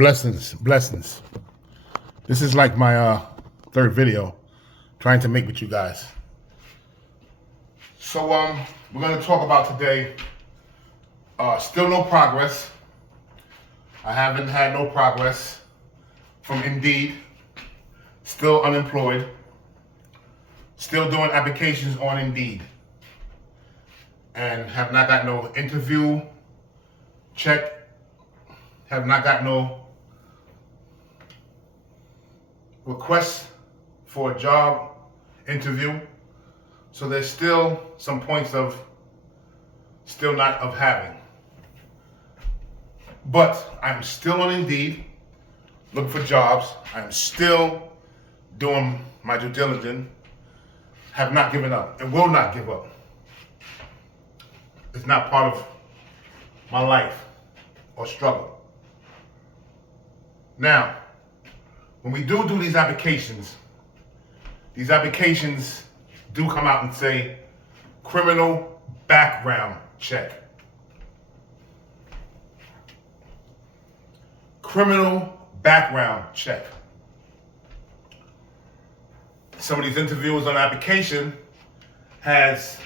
Blessings, blessings. This is like my third video trying to make with you guys. So we're gonna talk about today. Still no progress. I haven't had no progress from Indeed. Still unemployed. Still doing applications on Indeed. And have not got no interview check. Have not got no request for a job interview. So there's still some points of still not of having. But I'm still on Indeed, looking for jobs. I'm still doing my due diligence. Have not given up and will not give up. It's not part of my life or struggle. Now, when we do these applications do come out and say criminal background check. Criminal background check. Some of these interviewers on application has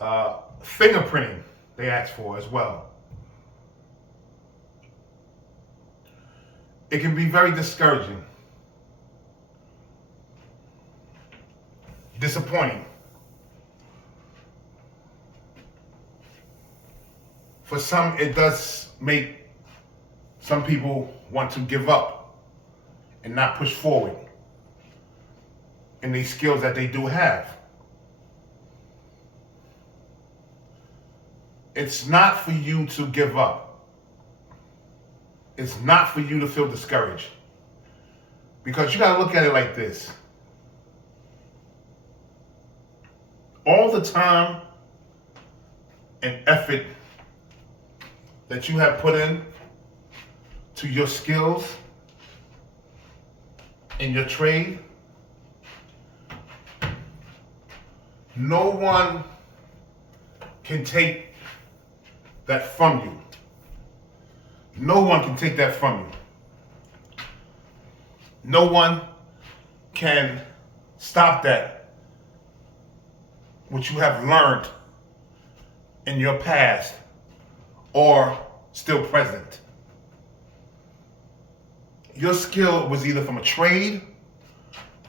fingerprinting they ask for as well. It can be very discouraging, disappointing. For some, it does make some people want to give up and not push forward in these skills that they do have. It's not for you to give up. It's not for you to feel discouraged. Because you gotta look at it like this. All the time and effort that you have put in to your skills in your trade, no one can take that from you. No one can take that from you. No one can stop that, what you have learned in your past or still present. Your skill was either from a trade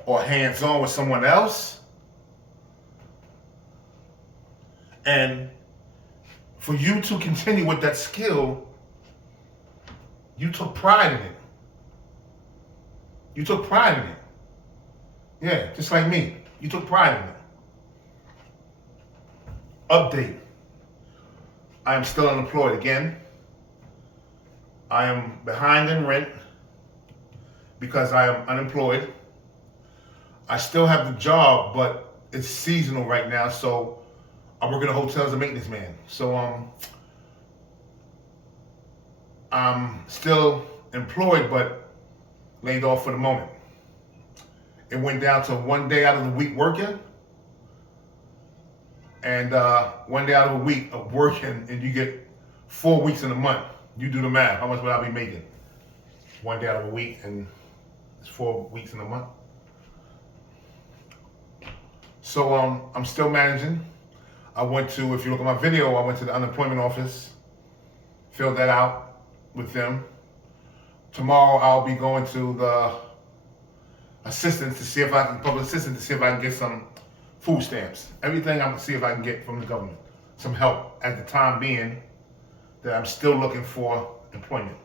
or hands-on with someone else. And for you to continue with that skill, you took pride in it. You took pride in it. Yeah, just like me. You took pride in it. Update. I am still unemployed again. I am behind in rent because I am unemployed. I still have the job, but it's seasonal right now, so I work in a hotel as a maintenance man. So I'm still employed, but laid off for the moment. It went down to 1 day out of the week working, and 1 day out of the week of working, and you get 4 weeks in a month. You do the math. How much would I be making? 1 day out of a week, and it's 4 weeks in a month. So I'm still managing. I went to, if you look at my video, I went to the unemployment office, filled that out with them. Tomorrow I'll be going to the assistance to see if I can, public assistance to see if I can get some food stamps. Everything I'm gonna see if I can get from the government. Some help at the time being that I'm still looking for employment.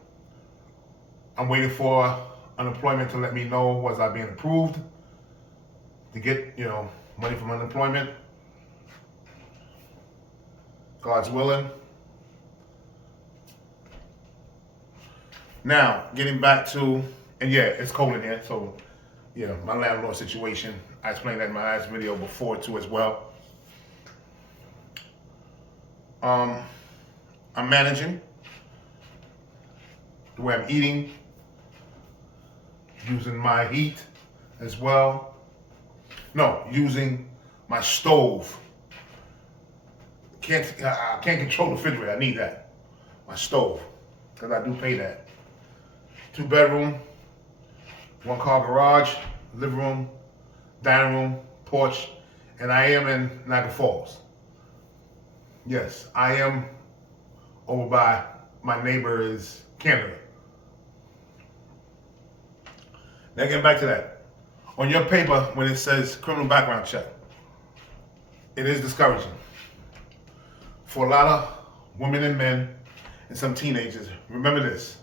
I'm waiting for unemployment to let me know was I being approved to get, money from unemployment. God's willing. Now, getting back to, and yeah, it's cold in here, so yeah, my landlord situation. I explained that in my last video before too as well. I'm managing the way I'm eating, using my heat as well. No, using my stove. I can't control the refrigerator. I need that. My stove. because I do pay that. 2-bedroom, 1-car garage, living room, dining room, porch, and I am in Niagara Falls. Yes, I am over by my neighbor is Canada. Now getting back to that. On your paper, when it says criminal background check, it is discouraging. For a lot of women and men and some teenagers, remember this.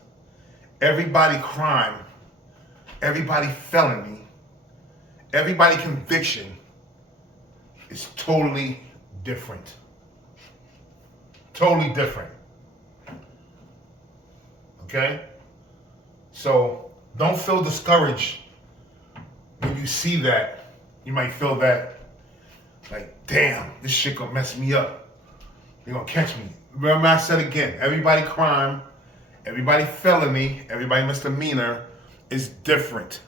Everybody crime, everybody felony, everybody conviction is totally different. Totally different. Okay? So don't feel discouraged when you see that. You might feel that, like, damn, this shit gonna mess me up. They're gonna catch me. Remember I said again, everybody crime, everybody felony, everybody misdemeanor is different.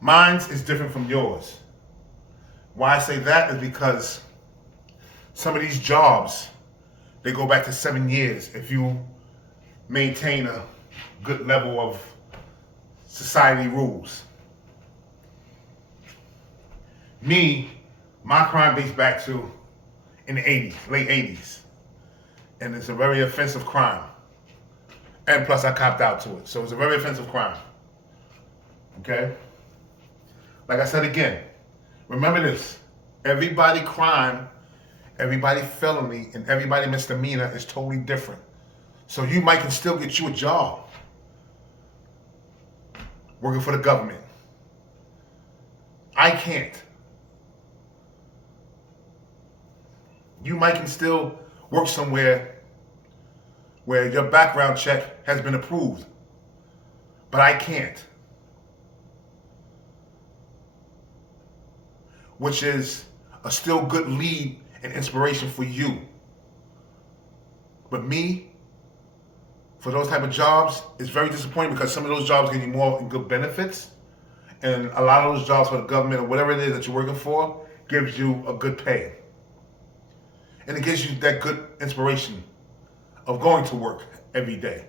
Mine's is different from yours. Why I say that is because some of these jobs, they go back to 7 years if you maintain a good level of society rules. Me, my crime dates back to in the 80s, late 80s. And it's a very offensive crime. And plus I copped out to it. So it's a very offensive crime. Okay? Like I said again, remember this. Everybody crime, everybody felony, and everybody misdemeanor is totally different. So you might can still get you a job working for the government. I can't. You might can still work somewhere where your background check has been approved, but I can't. Which is a still good lead and inspiration for you. But me, for those type of jobs, it's very disappointing because some of those jobs give you more good benefits, and a lot of those jobs for the government or whatever it is that you're working for gives you a good pay. And it gives you that good inspiration of going to work every day.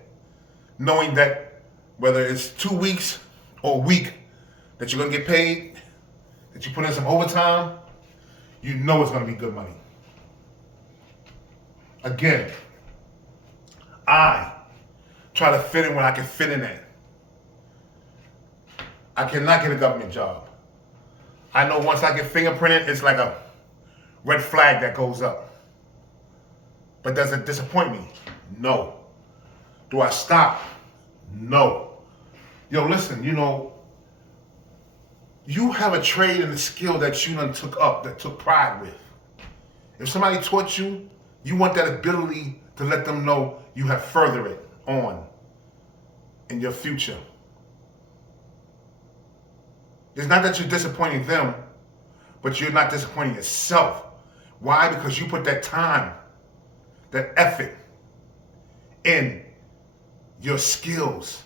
Knowing that whether it's 2 weeks or a week that you're gonna get paid, that you put in some overtime, you know it's gonna be good money. Again, I try to fit in when I can fit in at. I cannot get a government job. I know once I get fingerprinted, it's like a red flag that goes up. But does it disappoint me? No. Do I stop? No. Yo, listen, you have a trade and a skill that you done took up, that took pride with. If somebody taught you, you want that ability to let them know you have furthered it on in your future. It's not that you're disappointing them, but you're not disappointing yourself. Why? Because you put that time, that effort in your skills.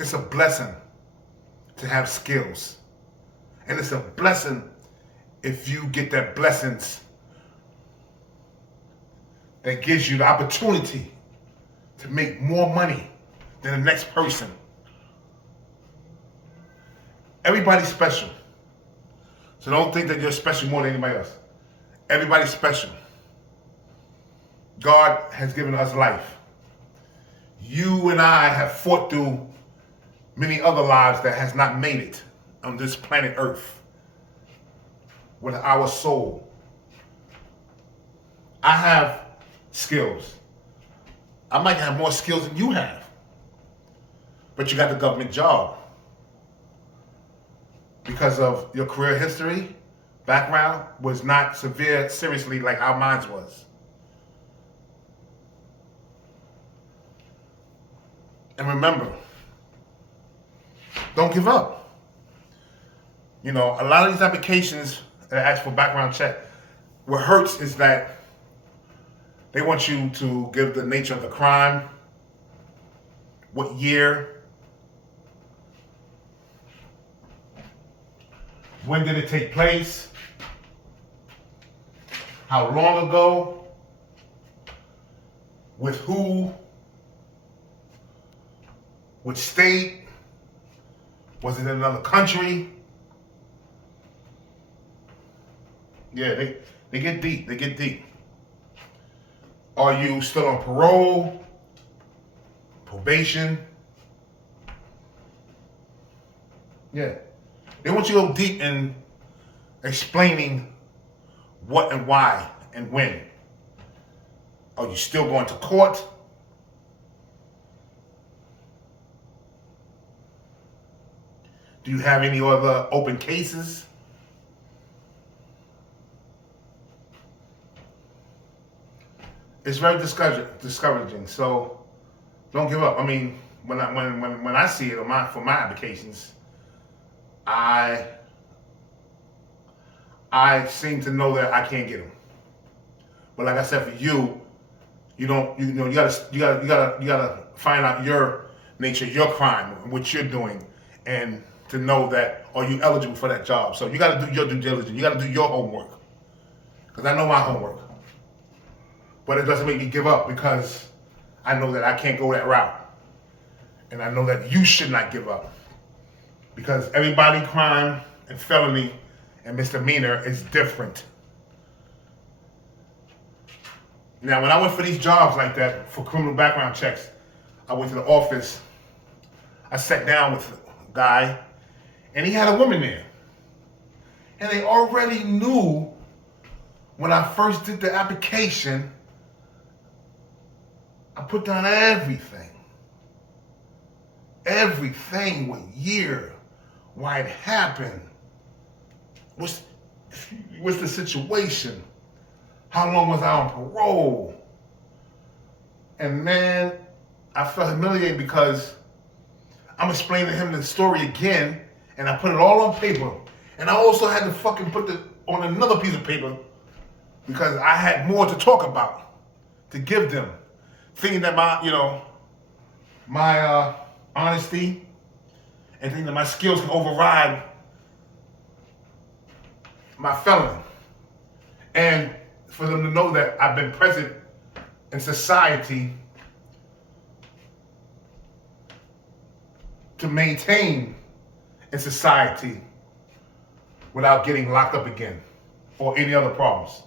It's a blessing to have skills. And it's a blessing if you get that blessings that gives you the opportunity to make more money than the next person. Everybody's special. So don't think that you're special more than anybody else. Everybody's special. God has given us life. You and I have fought through many other lives that has not made it on this planet Earth with our soul. I have skills. I might have more skills than you have, but you got the government job because of your career history. Background was not seriously like how mine was. And remember, don't give up. A lot of these applications that ask for background check, what hurts is that they want you to give the nature of the crime, what year, when did it take place, how long ago, with who, which state, was it in another country? Yeah, they get deep. They get deep. Are you still on parole, probation? Yeah. They want you to go deep in explaining what and why and when. Are you still going to court? Do you have any other open cases? It's very discouraging. So don't give up. I mean, when I see it for my applications, I seem to know that I can't get them. But like I said, for you, you gotta find out your nature, your crime, what you're doing, and to know that are you eligible for that job. So you gotta do your due diligence. You gotta do your homework. Because I know my homework. But it doesn't make me give up because I know that I can't go that route. And I know that you should not give up. Because everybody crime and felony and misdemeanor is different. Now, when I went for these jobs like that, for criminal background checks, I went to the office. I sat down with a guy, and he had a woman there. And they already knew when I first did the application, I put down everything. Everything, what year, why it happened, what's the situation, how long was I on parole? And man, I felt humiliated because I'm explaining to him the story again, and I put it all on paper. And I also had to fucking put it on another piece of paper because I had more to talk about, to give them, thinking that my honesty and thinking that my skills can override my felony. And for them to know that I've been present in society to maintain in society without getting locked up again or any other problems.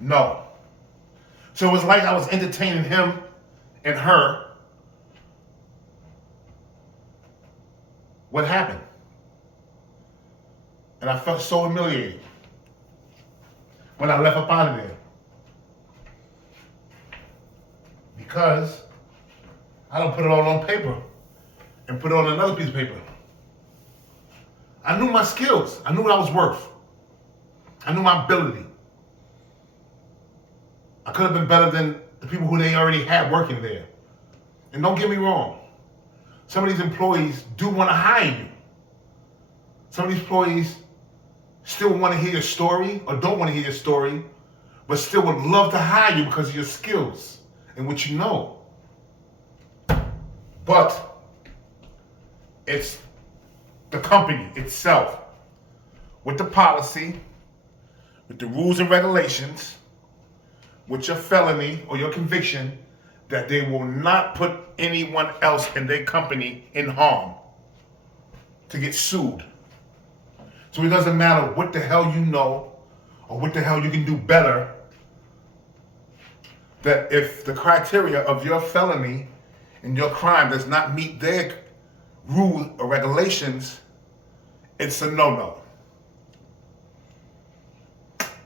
No. So it was like I was entertaining him and her. What happened? And I felt so humiliated when I left up out of there. Because I don't put it all on paper and put it on another piece of paper. I knew my skills. I knew what I was worth. I knew my ability. I could have been better than the people who they already had working there. And don't get me wrong. Some of these employees do want to hire you. Some of these employees still want to hear your story or don't want to hear your story, but still would love to hire you because of your skills and what you know. But it's the company itself with the policy, with the rules and regulations, with your felony or your conviction, that they will not put anyone else in their company in harm to get sued. So it doesn't matter what the hell you know or what the hell you can do better, that if the criteria of your felony and your crime does not meet their rules or regulations, it's a no-no.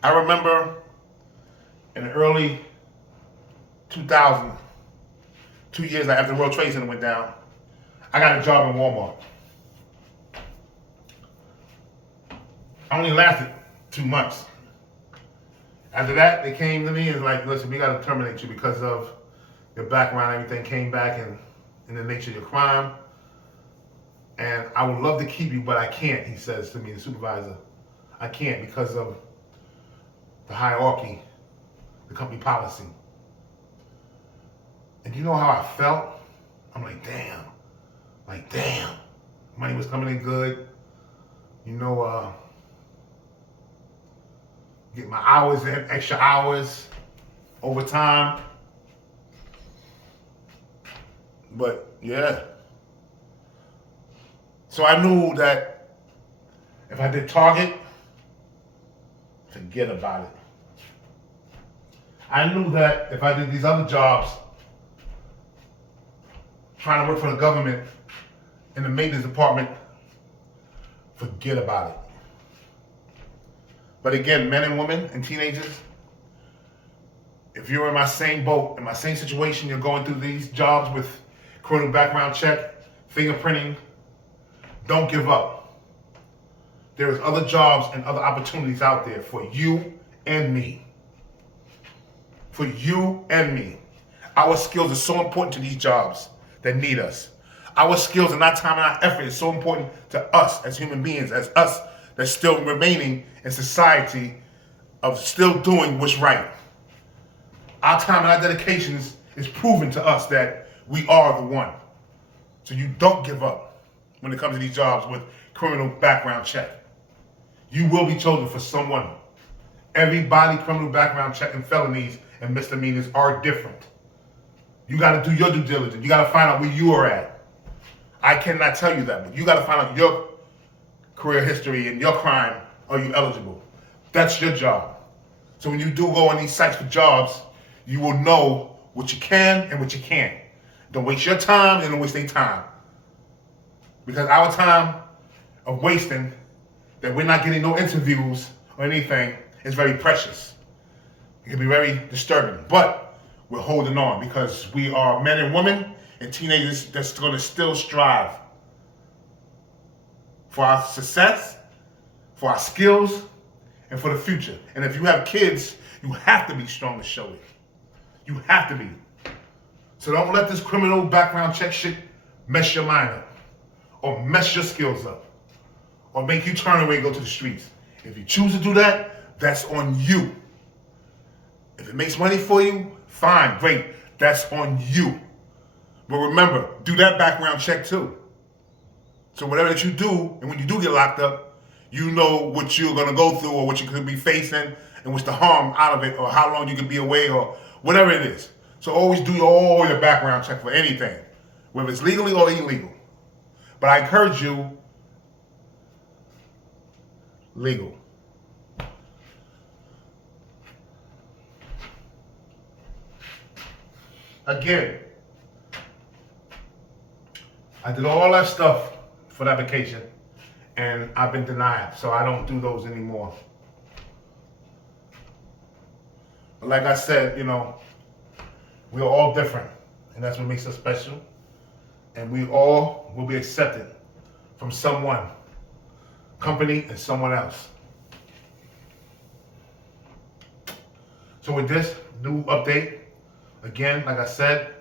I remember in the early 2000s, 2 years after the World Trade Center went down, I got a job in Walmart. I only lasted 2 months. After that, they came to me and was like, listen, we got to terminate you because of your background. Everything came back in the nature of your crime. And I would love to keep you, but I can't, he says to me, the supervisor. I can't because of the hierarchy, the company policy. And you know how I felt? I'm like, damn. Money was coming in good. get my hours in, extra hours, overtime. But yeah. So I knew that if I did Target, forget about it. I knew that if I did these other jobs, trying to work for the government in the maintenance department, forget about it. But again, men and women and teenagers, if you're in my same boat, in my same situation, you're going through these jobs with criminal background check, fingerprinting, don't give up. There is other jobs and other opportunities out there for you and me. For you and me. Our skills are so important to these jobs that need us. Our skills and our time and our effort is so important to us as human beings, as us that's still remaining in society of still doing what's right. Our time and our dedications is proven to us that we are the one. So you don't give up when it comes to these jobs with criminal background check. You will be chosen for someone. Everybody criminal background check and felonies and misdemeanors are different. You got to do your due diligence. You got to find out where you are at. I cannot tell you that, but you got to find out your career history and your crime. Are you eligible? That's your job. So when you do go on these sites for jobs, you will know what you can and what you can't. Don't waste your time and don't waste their time. Because our time of wasting that we're not getting no interviews or anything is very precious. It can be very disturbing. But we're holding on because we are men and women and teenagers that's going to still strive for our success, for our skills, and for the future. And if you have kids, you have to be strong to show it. You have to be. So don't let this criminal background check shit mess your mind up or mess your skills up or make you turn away and go to the streets. If you choose to do that, that's on you. If it makes money for you, fine, great. That's on you. But remember, do that background check too. So whatever that you do, and when you do get locked up, you know what you're going to go through or what you could be facing and what's the harm out of it or how long you could be away or whatever it is. So always do all your background check for anything, whether it's legally or illegal. But I encourage you, legal. Again, I did all that stuff for that vacation and I've been denied, so I don't do those anymore. But like I said, you know, we're all different, and that's what makes us special. And we all will be accepted from someone, company, and someone else. So with this new update, again, like I said,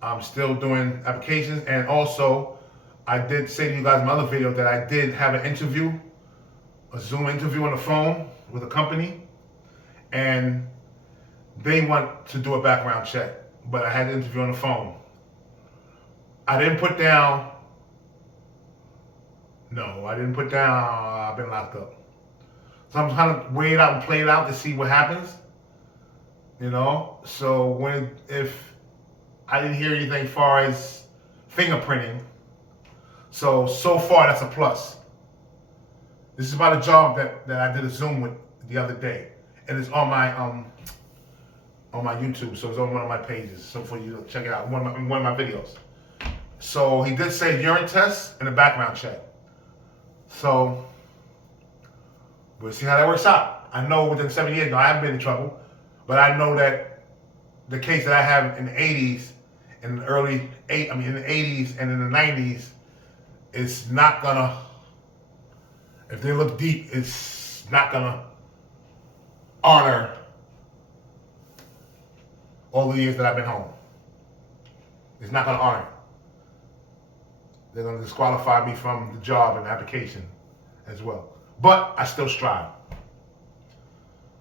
I'm still doing applications, and also I did say to you guys in my other video that I did have an interview, a Zoom interview on the phone with a company, and they want to do a background check, but I had an interview on the phone. I didn't put down, I've been locked up. So I'm trying to wait it out and play it out to see what happens, you know? So if I didn't hear anything as far as fingerprinting, so far that's a plus. This is about a job that I did a Zoom with the other day, and it's on my YouTube, so it's on one of my pages. So for you to check it out, one of my videos. So he did say urine test and a background check. So we'll see how that works out. I know within 7 years, I haven't been in trouble, but I know that the case that I have in the 80s, in the 80s and in the 90s, it's not gonna. If they look deep, it's not gonna honor all the years that I've been home. It's not gonna honor it. They're gonna disqualify me from the job and the application as well. But I still strive.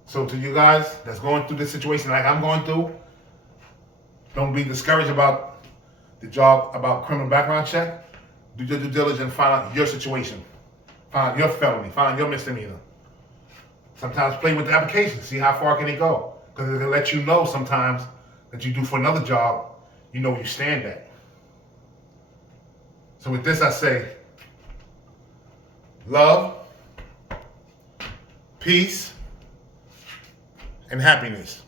So to you guys that's going through this situation like I'm going through, don't be discouraged about the job, about criminal background check. Do your due diligence, find out your situation. Find out your felony, find out your misdemeanor. Sometimes play with the application, see how far can it go. Because it'll let you know sometimes that you do for another job, you know where you stand at. So with this I say, love, peace, and happiness.